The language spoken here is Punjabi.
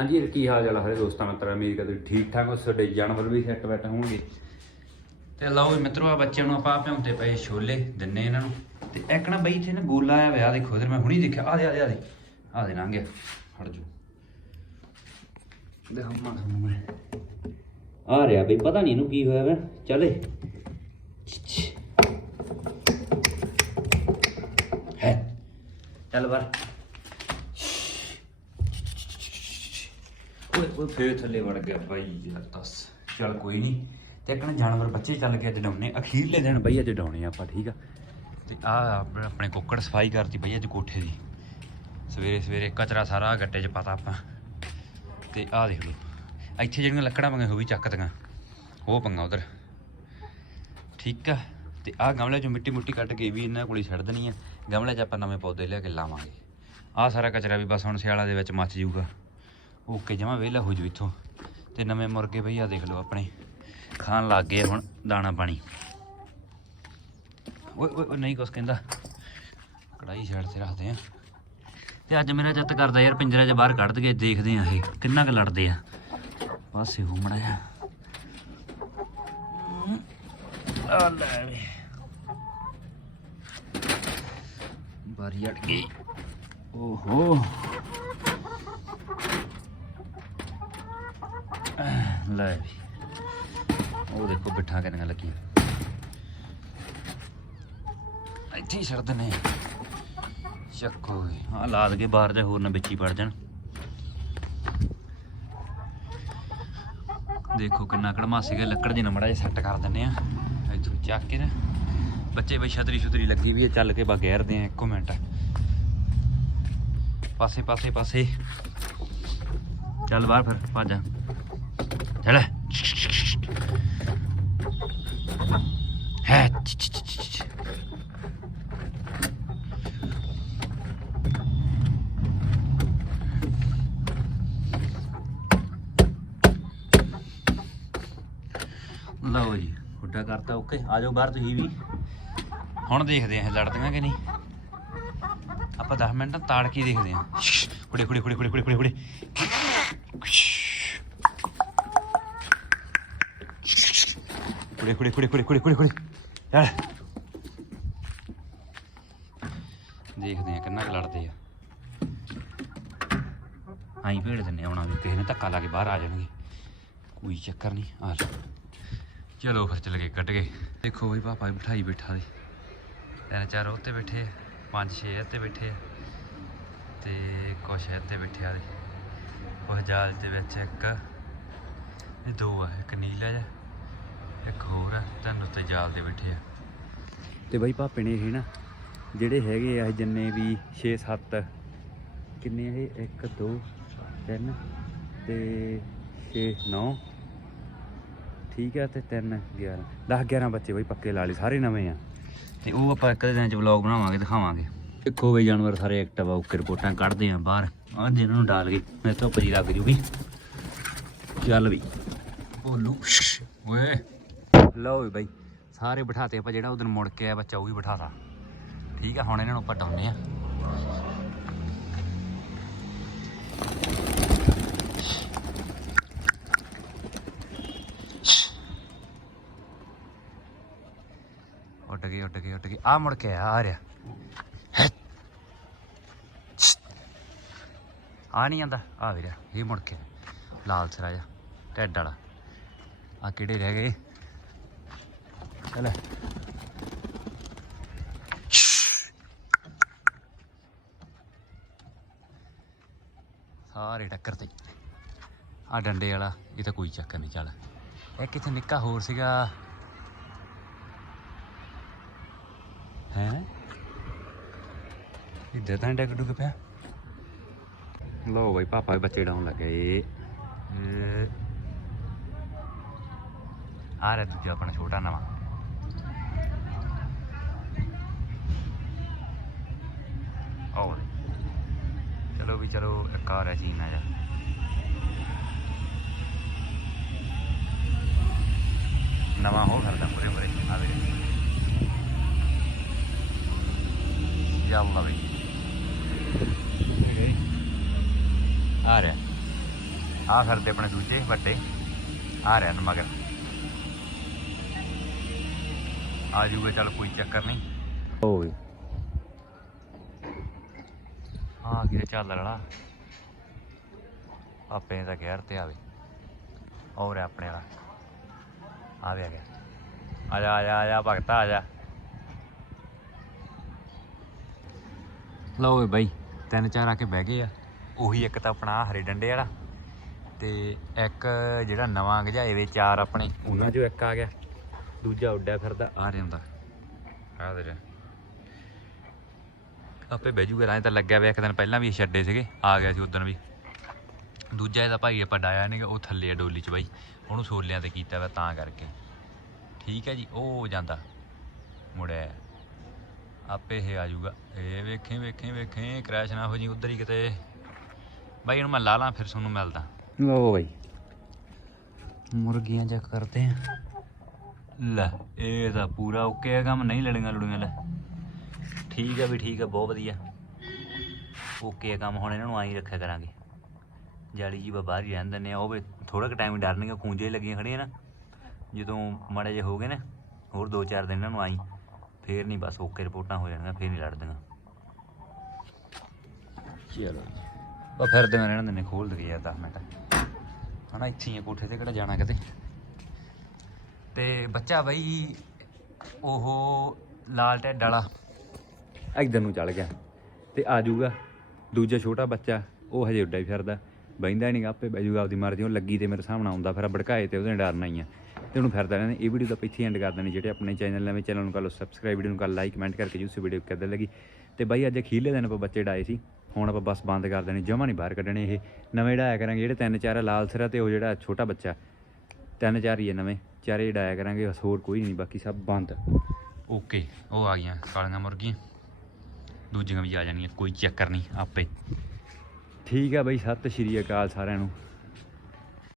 ਹਾਂਜੀ ਇਹ ਕੀ ਹਾਲ ਚਾਲ ਹੈ ਦੋਸਤਾਂ ਮਿੱਤਰਾਂ? ਮੇਰੀ ਕਦੇ ਠੀਕ ਠਾਕ ਹੋ ਤੁਹਾਡੇ ਜਾਨਵਰ ਵੀ ਸੈੱਟ ਬੈਠ ਹੋਣਗੇ। ਤੇ ਲਓ ਜੀ ਮਿੱਤਰੋ ਆ ਬੱਚਿਆਂ ਨੂੰ ਆਪਾਂ ਭਿਉਂਤੇ ਪਏ ਛੋਲੇ ਦਿੰਨੇ ਇਹਨਾਂ ਨੂੰ। ਤੇ ਇੱਕ ਨਾ ਬਈ ਇੱਥੇ ਨਾ ਗੋਲਾ ਆਇਆ ਵਿਆਹ ਦੇਖੋ ਇਧਰ ਮੈਂ ਹੁਣੀ ਦੇਖਿਆ ਆ ਦੇ ਆ ਦੇ ਆ ਦੇ ਆ ਦੇ ਲੰਘ ਗਿਆ ਫੜ ਜੂ। ਦੇਖੋ ਮਾਂ ਮੈਂ ਆ ਰਿਹਾ ਬਈ ਪਤਾ ਨਹੀਂ ਇਹਨੂੰ ਕੀ ਹੋਇਆ ਵਾ। ਚਲੇ ਹੈ। ਚੱਲ ਬਾਹਰ ਓਏ ਓਏ ਫੇਰ ਥੱਲੇ ਵੜ ਗਿਆ ਬਾਈ ਯਾਰ ਦੱਸ। ਚੱਲ ਕੋਈ ਨਹੀਂ ਤੇ ਇੱਕ ਨਾ ਜਾਨਵਰ ਬੱਚੇ ਚੱਲ ਕੇ ਅੱਜ ਡਾਉਣੇ। ਅਖੀਰਲੇ ਦਿਨ ਬਈ, ਅੱਜ ਡਾਉਣੇ ਆਪਾਂ, ਠੀਕ ਆ। ਤੇ ਆ ਆਪਣੇ ਕੁੱਕੜ ਸਫ਼ਾਈ ਕਰਤੀ ਬਈ ਅੱਜ ਕੋਠੇ ਦੀ। ਸਵੇਰੇ ਸਵੇਰੇ ਕਚਰਾ ਸਾਰਾ ਗੱਟੇ 'ਚ ਪਾਤਾ ਆਪਾਂ। ਤੇ ਆਹ ਦੇਖ ਲਓ। ਇੱਥੇ ਜਿਹੜੀਆਂ ਲੱਕੜਾਂ ਪੰਗੇ ਉਹ ਵੀ ਚੱਕ ਉਹ ਪੰਗਾ ਉਧਰ। ਠੀਕ ਆ। ਤੇ ਆਹ ਗਮਲੇ 'ਚੋਂ ਮਿੱਟੀ ਮੁੱਟੀ ਕੱਢ ਕੇ ਇਹ ਵੀ ਇਹਨਾਂ ਕੋਲ ਹੀ ਛੱਡ ਦੇਣੀ ਆ। ਗਮਲੇ 'ਚ ਆਪਾਂ ਨਵੇਂ ਪੌਦੇ ਲਿਆ ਕੇ ਲਾਵਾਂਗੇ। ਆਹ ਸਾਰਾ ਕਚਰਾ ਵੀ ਬਸ ਹੁਣ ਸਿਆਲਾ ਦੇ ਵਿੱਚ ਮੱਚ ਜਾਊਗਾ। ਓਕੇ ਜਮਾ ਵਿਹਲਾ ਹੋ ਜੂ ਇੱਥੋਂ। ਤੇ ਨਵੇਂ ਮੁਰਗੇ ਭਈਆ ਦੇਖ ਲਓ ਆਪਣੇ। ਖਾਣ ਲੱਗ ਗਏ ਹੁਣ ਦਾਣਾ ਪਾਣੀ। ਓਏ ਓਏ ਨਹੀਂ ਕੁਛ ਕਹਿੰਦਾ। ਕੜਾਈ ਸਾਈਡ ਤੇ ਰੱਖਦੇ ਆ। ਤੇ ਅੱਜ ਮੇਰਾ ਚਿੱਤ ਕਰਦਾ ਯਾਰ, ਪਿੰਜਰੇ 'ਚ ਬਾਹਰ ਕੱਢ ਕੇ ਦੇਖਦੇ ਆ ਇਹ। ਕਿੰਨਾ ਕੁ ਲੜਦੇ ਆ। ਪਾਸੇ ਹੋ ਮੜਿਆ ਆ ਲੈ ਵੇ। ਬਾਰੀ ਅੜ ਗਈ। ਓਹੋ। ਲੈ ਉਹ ਦੇਖੋ ਬਿਠਾ ਕਿੰਨੀਆਂ ਲੱਗੀਆਂ। ਇੱਥੇ ਹੀ ਛੱਡ ਦਿੰਦੇ ਆ ਚੱਕੋ ਹਾਂ ਲਾ ਦਗੇ ਬਾਹਰ ਜਾ ਹੋਰ ਨਾ ਵਿੱਚ ਹੀ ਪੜ ਜਾਣ। ਦੇਖੋ ਕਿੰਨਾ ਕੜਮਾਸੀ ਸੀਗਾ ਲੱਕੜ ਦੀ ਨਮੜਾ ਜਿਹਾ ਸੈੱਟ ਕਰ ਦਿੰਨੇ ਆ। ਇੱਥੋਂ ਚੱਕ ਕੇ ਨਾ। ਬੱਚੇ ਬਈ ਛਤਰੀ ਛੁਤਰੀ ਲੱਗੀ ਵੀ ਹੈ ਚੱਲ ਕੇ ਬਾ ਗੈਰਦੇ ਆ, ਇੱਕੋ ਮਿੰਟ। ਪਾਸੇ ਪਾਸੇ ਪਾਸੇ। ਚੱਲ ਬਾਹਰ ਫਿਰ, ਭੱਜ ਜਾ ਲਓ ਜੀ ਹੁੱਡਾ ਕਰਤਾ ਓਕੇ। ਆ ਜਾਓ ਬਾਹਰ ਤੁਸੀਂ ਵੀ। ਹੁਣ ਦੇਖਦੇ ਆਂ ਇਹ ਲੜਦੀਆਂ ਕਿ ਨਹੀਂ। ਆਪਾਂ 10 ਮਿੰਟ ਤਾੜ ਕੇ ਦੇਖਦੇ ਆਂ ਕੁੜੇ ਕੁੜੇ ਕੁੜੇ ਕੁੜੇ ਕੁੜੇ ਕੁੜੇ これこれこれこれこれこれこれやれ ਦੇਖਦੇ ਆ ਕਿੰਨਾ ਕੁ ਲੜਦੇ ਆ। ਆਈ ਭੇੜ ਦਿੰਨੇ ਆਉਣਾ ਵੀ ਕਿਸੇ ਨੇ ਧੱਕਾ ਲਾ ਕੇ ਬਾਹਰ ਆ ਜਾਣਗੇ। ਕੋਈ ਚੱਕਰ ਨਹੀਂ, ਆ ਜਾ। ਚਲੋ ਫਿਰ ਚਲ ਗਏ, ਕੱਢ ਗਏ। ਦੇਖੋ ਬਈ ਪਾਪਾ ਵੀ ਬਿਠਾਈ ਬੈਠਾ ਦੇ ਤਿੰਨ ਚਾਰ ਉੱਤੇ ਬੈਠੇ ਆ, ਪੰਜ ਛੇ ਇੱਥੇ ਬੈਠੇ ਆ। ਤੇ ਕੁਛ ਇੱਥੇ ਬੈਠੇ ਆ। ਦੇ ਉਹ ਜਾਲ ਦੇ ਵਿੱਚ ਇੱਕ, ਇਹ ਦੋ ਆ, ਇੱਕ ਨੀਲਾ ਜਿਹਾ। ਇੱਕ ਹੋਰ ਆ ਤਿੰਨ ਉੱਤੇ ਜਾਲ ਦੇ ਬੈਠੇ ਆ। ਤੇ ਬਈ ਪਾਪੇ ਨੇ ਇਹ ਨਾ ਜਿਹੜੇ ਹੈਗੇ ਆ ਜਿੰਨੇ ਵੀ 6 7 ਕਿੰਨੇ ਆ ਇਹ? 1 2 3 ਤੇ 6 9 ਠੀਕ ਹੈ ਤੇ 3 11 10 11 ਬੱਚੇ ਬਈ ਪੱਕੇ ਲਾ ਲਈ ਸਾਰੇ ਨਵੇਂ ਆ। ਤੇ ਉਹ ਆਪਾਂ ਇੱਕ ਦਿਨ ਚ ਵਲੌਗ ਬਣਾਵਾਂਗੇ ਦਿਖਾਵਾਂਗੇ। ਦੇਖੋ ਬਈ ਜਾਨਵਰ ਸਾਰੇ ਐਕਟਿਵ ਆ ਓਕੇ ਰਿਪੋਰਟਾਂ ਕੱਢਦੇ ਆ ਬਾਹਰ। ਆ ਜਿਹਨਾਂ ਨੂੰ ਡਾਲ ਗਈ ਮੈਂ ਧੁੱਪ ਜੀ ਲੱਗ ਜੂਗੀ। ਚੱਲ ਵੀ ਬੋਲੂ ਓਏ। ਲਓ ਵੀ ਬਈ, ਸਾਰੇ ਬਿਠਾਤੇ ਆਪਾਂ ਜਿਹੜਾ ਉਦੋਂ ਮੁੜ ਕੇ ਆਇਆ ਬੱਚਾ ਉਹ ਵੀ ਬਿਠਾਤਾ। ਠੀਕ ਆ, ਹੁਣ ਇਹਨਾਂ ਨੂੰ ਆਪਾਂ ਡਾਉਨੇ ਆ। ਉੱਡ ਗਏ ਉੱਡ ਗਏ ਉੱਡ ਗਏ। ਆ ਮੁੜ ਕੇ ਆ ਰਿਹਾ। ਆ ਨਹੀਂ ਜਾਂਦਾ ਆ ਵੀਰਾ ਇਹ ਮੁੜ ਕੇ ਲਾਲ ਸਰਾ ਜਾ ਵਾਲਾ। ਆ ਕਿਹੜੇ ਰਹਿ ਗਏ? ਚੱਲ ਸਾਰੇ ਟੱਕਰ ਤੇ। ਆ ਡੰਡੇ ਵਾਲਾ, ਇਹ ਤਾਂ ਕੋਈ ਚੱਕਰ ਨਹੀਂ, ਚੱਲ। ਇਹ ਕਿਥੇ ਨਿੱਕਾ ਹੋਰ ਸੀਗਾ? ਹੈ? ਇੱਧਰ ਤਾਂ ਡੱਗ ਡੁੱਗ ਪਿਆ। ਲੋ ਬਈ, ਪਾਪਾ ਵੀ ਬੱਚੇ ਡਾਉਣ ਲੱਗੇ। ਇਹ। ਆ ਰਿਹਾ ਦੂਜਾ ਆਪਣਾ ਛੋਟਾ ਨਵਾਂ। ਆਓ ਚਲੋ ਵੀ ਚਲੋ, ਇੱਕ ਆ ਰਿਹਾ ਸੀਨ ਆ ਜਾ। ਨਵਾਂ ਹੋ ਕਰਦਾ ਪੂਰੇ ਪੂਰੇ। ਆ ਵੇ ਯਾਲਾ ਵੀ। ਆ ਰਿਹਾ। ਆ ਫਿਰਦੇ ਆਪਣੇ ਦੂਜੇ ਵੱਡੇ। ਆ ਰਿਹਾ ਨਾ ਮਗਰ। ਆ ਜੂਗਾ, ਚੱਲ ਕੋਈ ਚੱਕਰ ਨਹੀਂ। ਓਏ ਆ ਕਿਤੇ ਚੱਲ ਲੜਾ ਆਪੇ ਤਾਂ ਘੇਰ ਤੇ ਆਵੇ। ਹੈ ਆਪਣੇ ਵਾਲਾ। ਆ ਵੀ ਆ ਗਿਆ। ਆ ਜਾ ਆ ਜਾ ਆ ਜਾ ਭਗਤਾ ਆ ਜਾ। ਲਓ ਓਏ ਬਾਈ ਤਿੰਨ ਚਾਰ ਆ ਕੇ ਬਹਿ ਗਏ ਆ। ਉਹੀ ਇੱਕ ਤਾਂ ਆਪਣਾ ਹਰੇ ਡੰਡੇ ਵਾਲਾ ਤੇ ਇੱਕ ਜਿਹੜਾ ਨਵਾਂ ਗਜਾਏ ਵੇ ਚਾਰ ਆਪਣੇ। ਉਹਨਾਂ ਚੋਂ ਇੱਕ ਆ ਗਿਆ। ਦੂਜਾ ਉੱਡਿਆ ਫਿਰਦਾ। ਆ ਰਿਹਾ ਹੁੰਦਾ। ਆ ਦੇ ਆਪੇ ਬਹਿ ਜੂਗਾ ਰਾਂ ਤਾਂ ਲੱਗਿਆ ਵੇ ਇੱਕ ਦਿਨ ਪਹਿਲਾਂ ਵੀ ਛੱਡੇ ਸੀਗੇ ਆ ਗਿਆ ਸੀ ਉਦੋਂ ਵੀ। ਦੂਜਾ ਇਹਦਾ ਭਾਈ ਆਪਾਂ ਡਾਇਆ ਨਹੀਂ ਉਹ ਥੱਲੇ ਆ ਡੋਲੀ 'ਚ ਬਾਈ ਉਹਨੂੰ ਛੋਲਿਆਂ ਤੇ ਕੀਤਾ ਵਾ ਤਾਂ ਕਰਕੇ। ਠੀਕ ਹੈ ਜੀ ਉਹ ਜਾਂਦਾ ਮੁੜਿਆ। ਆਪੇ ਇਹ ਆ ਜਾਊਗਾ ਇਹ ਵੇਖੇ ਵੇਖੇ ਵੇਖੇ ਕ੍ਰੈਸ਼ ਨਾ ਹੋ ਜੀ ਉਧਰ ਹੀ ਕਿਤੇ। ਬਾਈ ਹੁਣ ਮੈਂ ਲਾ ਲਾਂ ਫਿਰ ਤੁਹਾਨੂੰ ਮਿਲਦਾ। ਲੋ ਬਾਈ। ਮੁਰਗੀਆਂ ਚੈੱਕ ਕਰਦੇ ਆ। ਲੈ ਇਹ ਤਾਂ ਪੂਰਾ ਓਕੇ ਆ ਕੰਮ ਨਹੀਂ ਲੜੀਆਂ ਲੜੀਆਂ ਲੈ। ਠੀਕ ਆ ਵੀ ਠੀਕ ਆ, ਬਹੁਤ ਵਧੀਆ। ਓਕੇ ਆ ਕੰਮ, ਹੁਣ ਇਹਨਾਂ ਨੂੰ ਆਈ ਰੱਖਿਆ ਕਰਾਂਗੇ। ਜਾਲੀ ਜੀ ਬਾ ਬਾਹਰ ਹੀ ਰਹਿਣ ਦਿੰਦੇ ਆ, ਉਹ ਵੀ ਥੋੜਾ ਕੁ ਟਾਈਮ ਡਰਨਗੇ ਖੂੰਜੇ ਲੱਗੀਆਂ ਖੜੀਆਂ ਨਾ। ਜਦੋਂ ਮਾੜੇ ਜਿਹੇ ਹੋ ਗਏ ਨਾ, ਹੋਰ 2-4 ਦਿਨ ਇਹਨਾਂ ਨੂੰ ਆਈ ਫੇਰ ਨਹੀਂ ਬਸ ਓਕੇ ਰਿਪੋਰਟਾਂ ਹੋ ਜਾਣਗੀਆਂ, ਫੇਰ ਨਹੀਂ ਲੜਦੀਆਂ। ਚਲੋ ਉਹ ਫਿਰ ਦੇ ਇਹਨਾਂ ਨੇ ਖੋਲ ਦੇ ਯਾਰ 10 ਮਿੰਟ। ਹਣਾ ਇੱਥੇ ਹੀ ਆ ਕੋਠੇ ਤੇ, ਕਿਹੜਾ ਜਾਣਾ ਕਿਤੇ। ਤੇ ਬੱਚਾ ਬਈ, ਉਹ ਲਾਲ ਢੱਡ ਵਾਲਾ। ਇੱਧਰ ਨੂੰ ਚੱਲ ਗਿਆ ਤੇ ਆ ਜਾਊਗਾ। ਦੂਜਾ ਛੋਟਾ ਬੱਚਾ ਉਹ ਹਜੇ ਉੱਡਾ ਹੀ ਫਿਰਦਾ। ਬੈਂਦਾ ਨਹੀਂ ਆਪੇ ਬਹਿ ਜਾਊਗਾ ਆਪਦੀ ਮਰਜ਼ੀ ਉਹ ਲੱਗੀ ਤੇ ਮੇਰੇ ਸਾਹਮਣੇ ਆਉਂਦਾ ਫਿਰ ਭੜਕਾਏ ਤੇ ਉਹਦੇ ਡਰਨਾ ਹੀ ਆ। ਤੇ ਉਹਨੂੰ ਫਿਰਦਾ ਰਹਿੰਦਾ। ਇਹ ਵੀਡੀਓ ਤਾਂ ਪਿੱਛੇ ਐਂਡ ਕਰ ਦੇਣੀ ਜਿਹੜੇ ਆਪਣੇ ਚੈਨਲ ਨਵੇਂ ਚੈਨਲ ਨੂੰ ਕਰ ਲਓ ਸਬਸਕ੍ਰਾਈਬ ਵੀਡੀਓ ਨੂੰ ਕਰ ਲਾਈਕ ਕਮੈਂਟ ਕਰਕੇ ਜੂਸ ਵੀਡੀਓ ਕਿੱਦਾਂ ਲੱਗੀ। ਤੇ ਬਾਈ ਅੱਜ ਅਖੀਲੇ ਦਿਨ ਆਪਾਂ ਬੱਚੇ ਡਾਏ ਸੀ। ਹੁਣ ਆਪਾਂ ਬਸ ਬੰਦ ਕਰ ਦੇਣੀ ਜਮਾ ਨਹੀਂ ਬਾਹਰ ਕੱਢਣੇ ਇਹ। ਨਵੇਂ ਡਾਇਆ ਕਰਾਂਗੇ ਜਿਹੜੇ ਤਿੰਨ ਚਾਰ ਆ, ਲਾਲ ਸਿਰਾ ਤੇ ਉਹ ਜਿਹੜਾ ਛੋਟਾ ਬੱਚਾ। ਤਿੰਨ ਚਾਰ ਹੀ ਹੈ ਨਵੇਂ ਚਾਰੇ ਡਾਇਆ ਕਰਾਂਗੇ ਬਸ ਹੋਰ ਕੋਈ ਨਹੀਂ ਬਾਕੀ ਸਭ ਬੰਦ। ਓਕੇ ਉਹ ਆ ਗਈਆਂ ਕਾਲੀਆਂ ਮੁਰਗੀਆਂ। ਦੂਜੀਆਂ ਵੀ ਆ ਜਾਣੀਆਂ, ਕੋਈ ਚੱਕਰ ਨਹੀਂ, ਆਪੇ। ਠੀਕ ਆ ਬਈ, ਸਤਿ ਸ਼੍ਰੀ ਅਕਾਲ ਸਾਰਿਆਂ ਨੂੰ।